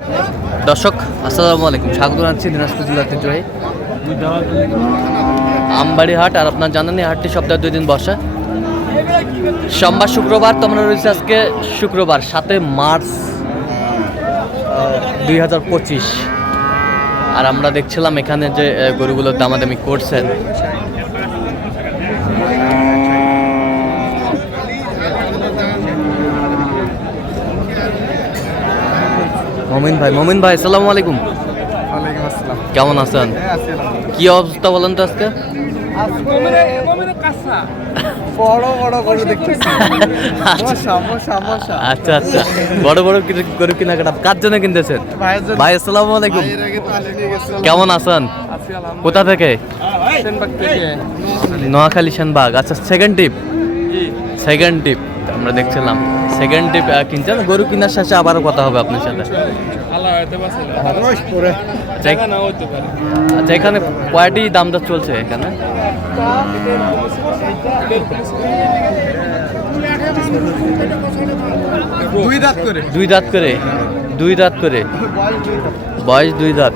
দর্শক আসসালামু আলাইকুম, স্বাগত জানাচ্ছি দিনাজপুর জেলার ঐতিহ্যবাহী আমবাড়ি হাট। আর আপনার জানেন এই হাটটি সপ্তাহে 2 দিন বসে, সোমবার শুক্রবার। তোমরা রয়েছে আজকে শুক্রবার 7 মার্চ 2025। আর আমরা দেখছিলাম এখানে যে গরুগুলোর দামাদামি করছেন। মমিন ভাই আসসালামু আলাইকুম। ওয়ালাইকুম আসসালাম। কেমন আছেন? কি অবস্থা বলেন তো আজকে? বড় বড় গরু দেখতেছি। আচ্ছা আচ্ছা, বড় বড় গরু কেনাকাটা কার জন্য কিনতেছেন? ভাই আসসালামু আলাইকুম, কেমন আছেন? কোথা থেকে? নোয়াখালী সেনবাগ। আচ্ছা, সেকেন্ড টিপ আমরা দেখছিলাম সেকেন্ড টিপ কিনছেন। গরু কেনার শেষে আবারও কথা হবে আপনার সাথে। আচ্ছা, এখানে কয়টি দাম দর চলছে এখানে? দুই দাঁত করে বয়স 2 দাঁত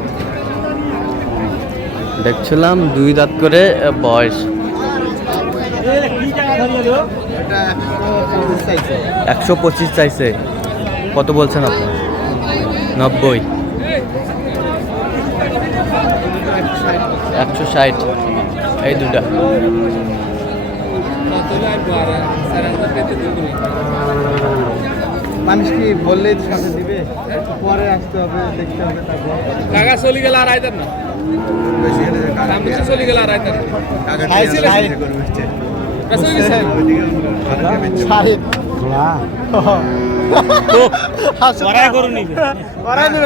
দেখছিলাম, 2 দাঁত করে বয়স। 125 চাইছে। কত বলছেন আপনি? 90, 160 এই দুটা। মানুষ কি বললেই সাথে দিবে? পরে আসতে হবে, দেখতে হবে। টাকা চলে গেলে আর আইতেন না, চলে গেলে আর আইতেন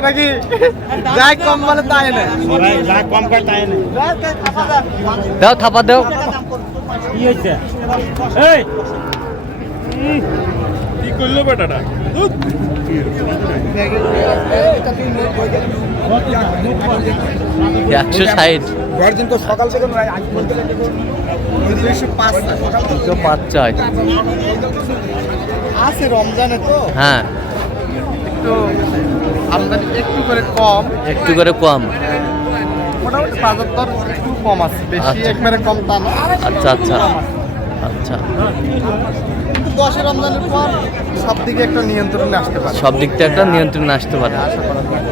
নাকি যাই কম বলে তাই না, কম পায় তাই না। দাও থাপা দাও। কি করলো বেটাটা? 160 গার্জেন তো সকাল থেকে 5 চাই আছে রমজানে তো। হ্যাঁ, একটু আমদানি একটু করে কম, মোটামুটি বাজার দর একটু কম আছে, বেশি আচ্ছা। একবারে কম তা না। আচ্ছা আচ্ছা আচ্ছা, কিন্তু 10 রমজানের পর সব দিকে একটা নিয়ন্ত্রণে আসতে পারে, সব দিক থেকে একটা নিয়ন্ত্রণে আসতে পারে। আশা করা যায়।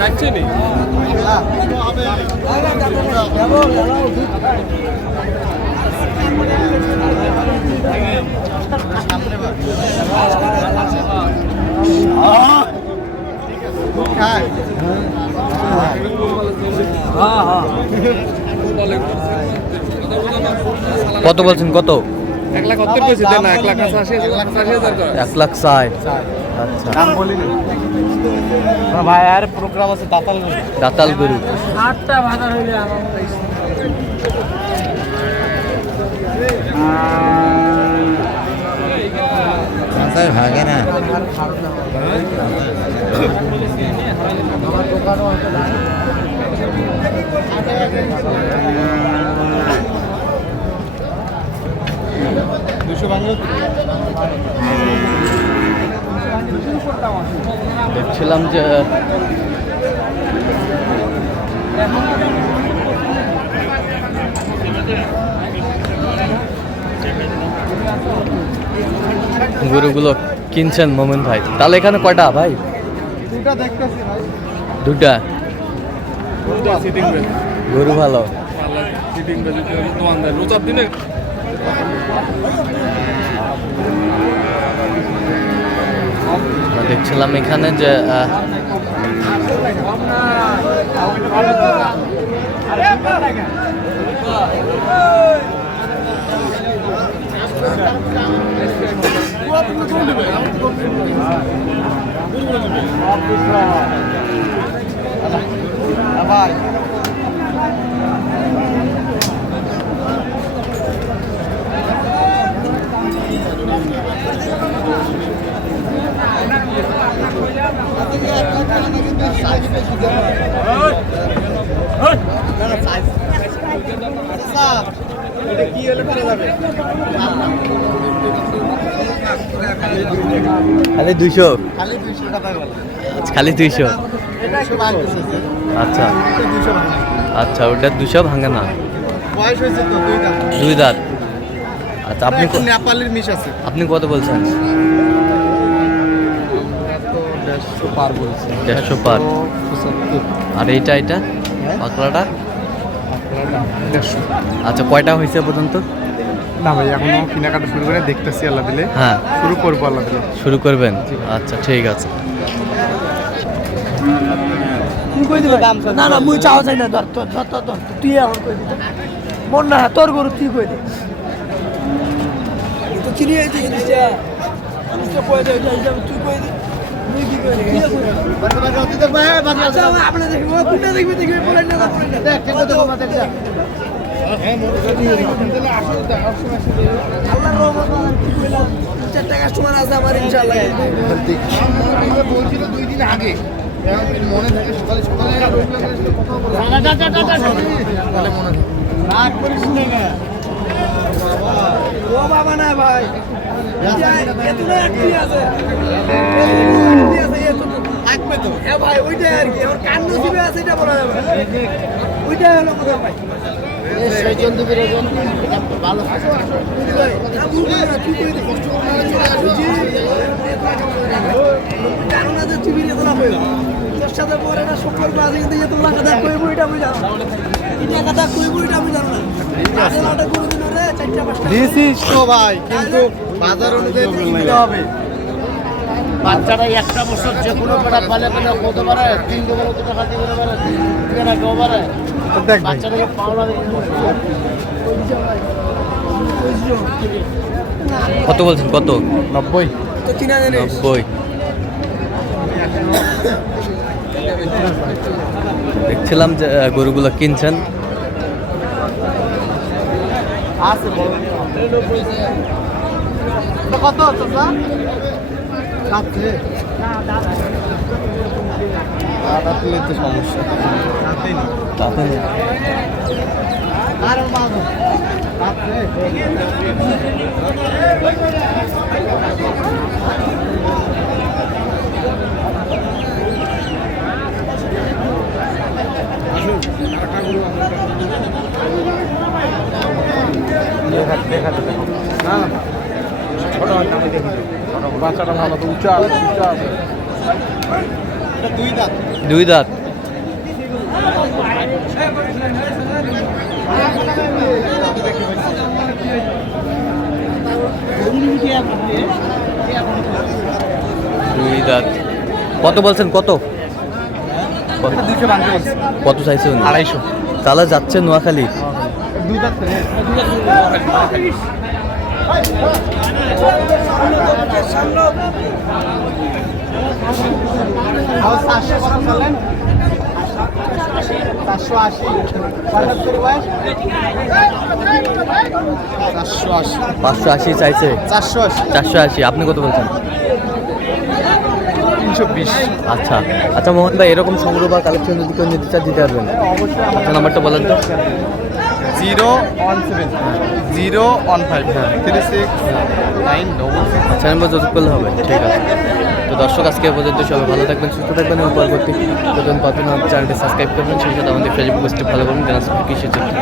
নাচছেনি কত বলছেন? কত? 1,70,000 পেয়েছি, দেন না 1,85,000 করে। 1 লাখ চাই। আচ্ছা, দাম বলিনি ভাই, আর প্রোগ্রাম আছে দাতাল গরু। 8টা বাজার হইলে আমার ভাগে না। দেখছিলাম যে গরুগুলো কিনছেন মোমেন ভাই। তাহলে এখানে কয়টা ভাই? দুটা দেখতেছি ভাই। দুটা সিটিং বেল গরু ভালো। সিটিং বেল তোমাদের রোজার দিনে দেখছিলাম এখানে যে কি হলে পারা যাবে? খালি 200, খালি 200 টাকা বলে। খালি 200। এটা একটু বাড়তেছে। আচ্ছা 200 ভাঙা। আচ্ছা, ওটা 200 ভাঙে না, বয়স হয়েছে তো 2 দাঁত। 2 দাঁত। আচ্ছা, আপনি একটু নেপালের মিশ আছে। আপনি কত বলছেন? তো 150 পার বলছে। 150 পার। 75 আর এইটা পাকড়াটা? 150। আচ্ছা, কয়টা হয়েছে পর্যন্ত? না ভাই এখনো কেনাকাটা শুরু করে দেখতেছি আল্লাহ দিলে। হ্যাঁ, শুরু করবো আল্লাহ দিলে। শুরু করবেন। আচ্ছা, ঠিক আছে। তুই কই দিবি না না মুই চাও চাই না ধর তোর ধর ধর ধর তুই এখন কই দিবি মন না তোর গরু তুই কই দিবি তো চিনি এই জিনিসটা আমি তো কই দেই তুই কই দিবি মুই কি কই দিবি আচ্ছা আপনি দেখবো কোনটা দেখবি বলেন না দেখ ঠিক আছে বাবা দেখ আল্লাহর রহমত কি কইলাম 4টা কাস্টমার আছে আমার ইনশাআল্লাহ বলছিল 2 দিন আগে মনে থাকে সকালে সকালে মনে থাকে রাগ করিস না ও বাবা না ভাই এত না কি আছে থাকবে তো হ্যাঁ ভাই ওইটাই আর কি আমার কান নসিবে আছে এটা বলা যাবে ওইটাই হলো কথা ভাই সেই জন্য বিরোজন ভালো ভাই তুই কই দে কষ্ট জানো না যে তুই বিরে না কই তোর সাথে পরে না শুক্র বাজে কিন্তু এত টাকা দা কইবো এটা আমি জানো এটা কথা কইবো এটা আমি জানো না আগে ওটা করে দিন রে 4টা 5টা দিছিস তো ভাই কিন্তু বাজার অনুযায়ী কিনতে হবে বাচ্চারা একটা বছর যে কোনো পেটা পালে পেলে হতে পারে 3 বছর কোথা খাতে পারে পারে ঠিক না কেউ পারে দেখ ভাই বাচ্চাটাকে পাওলা কত বলছেন? কত? 90 তো কিনা জানিস 90। দেখছিলাম যে গরুগুলো কিনছেন। আছে বড় কত চাচা সাথে দাদা তুলে তো সমস্যা সাথে নি তাতে নেই। আর মাগো সাথে না না ছোট আমি দেখি বাচ্চাটা ভালো তো উঁচা আছে এটা 2 দাঁত 2 দাঁত। দুই দাঁত। কত বলছেন? কত? 200 ভাঙতে বলছি কত চাইছে? 250 তাহলে যাচ্ছে নোয়াখালী। 2 দাঁত আর 700 কত বলেন 780 580 চাইছে। 480। আপনি কত বলছেন? 320 আচ্ছা আচ্ছা, মোহন ভাই, এরকম সংগ্রহ বা কালেকশন যদি কেউ নিতে চান দিতে পারবেন? অবশ্যই আপনার নাম্বারটা বলেন তো। 017 015 36 966 আচ্ছা, নাম্বার যোগাযোগ করলে হবে। ঠিক আছে। তো দর্শক, আজকে এ পর্যন্ত সবাই ভালো থাকবেন, সুস্থ থাকবেন এবং পরবর্তী নতুন চ্যানেলটি সাবস্ক্রাইব করবেন। সেই সাথে আমাদের ফেসবুক পেজটি ফলো করুন। দিনাজপুর কৃষি চিত্র।